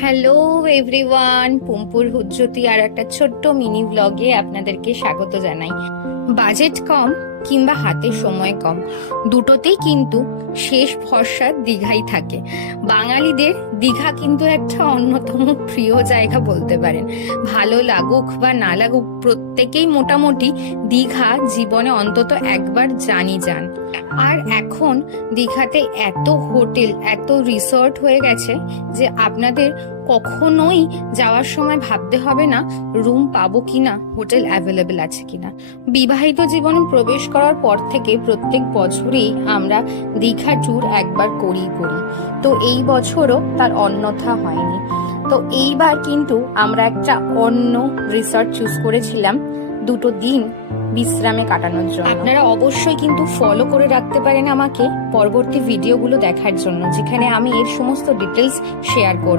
Hello everyone, পুম্পুর হুজ্জতি আর একটা ছোট্ট mini ব্লগে আপনাদেরকে স্বাগত জানাই। বাজেট কম কিংবা হাতে সময় কম, দুটোতেই কিন্তু শেষ ভরসা দীঘাই থাকে। বাঙালিদের দীঘা কিন্তু একটা অন্যতম প্রিয় জায়গা বলতে পারেন। ভালো লাগুক বা না লাগুক, প্রত্যেকেই মোটামুটি দীঘা জীবনে অন্তত একবার যান। আর এখন দীঘাতে এত হোটেল, এত রিসর্ট হয়ে গেছে যে আপনাদের কখনোই যাওয়ার সময় ভাবতে হবে না রুম পাবো কিনা, হোটেল অ্যাভেলেবেল আছে কিনা। বিবাহিত জীবনে প্রবেশ করার পর থেকে প্রত্যেক বছরই আমরা দীঘা ট্যুর একবার করি। তো এই বছরও তার অন্যথা হয়নি। তো এইবার কিন্তু আমরা একটা অন্য রিসর্ট চুজ করেছিলাম দুটো দিন বিশ্রামে কাটানোর জন্য। আপনারা অবশ্যই কিন্তু ফলো করে রাখতে পারেন আমাকে পরবর্তী ভিডিওগুলো দেখার জন্য, যেখানে আমি এর সমস্ত ডিটেলস শেয়ার করব।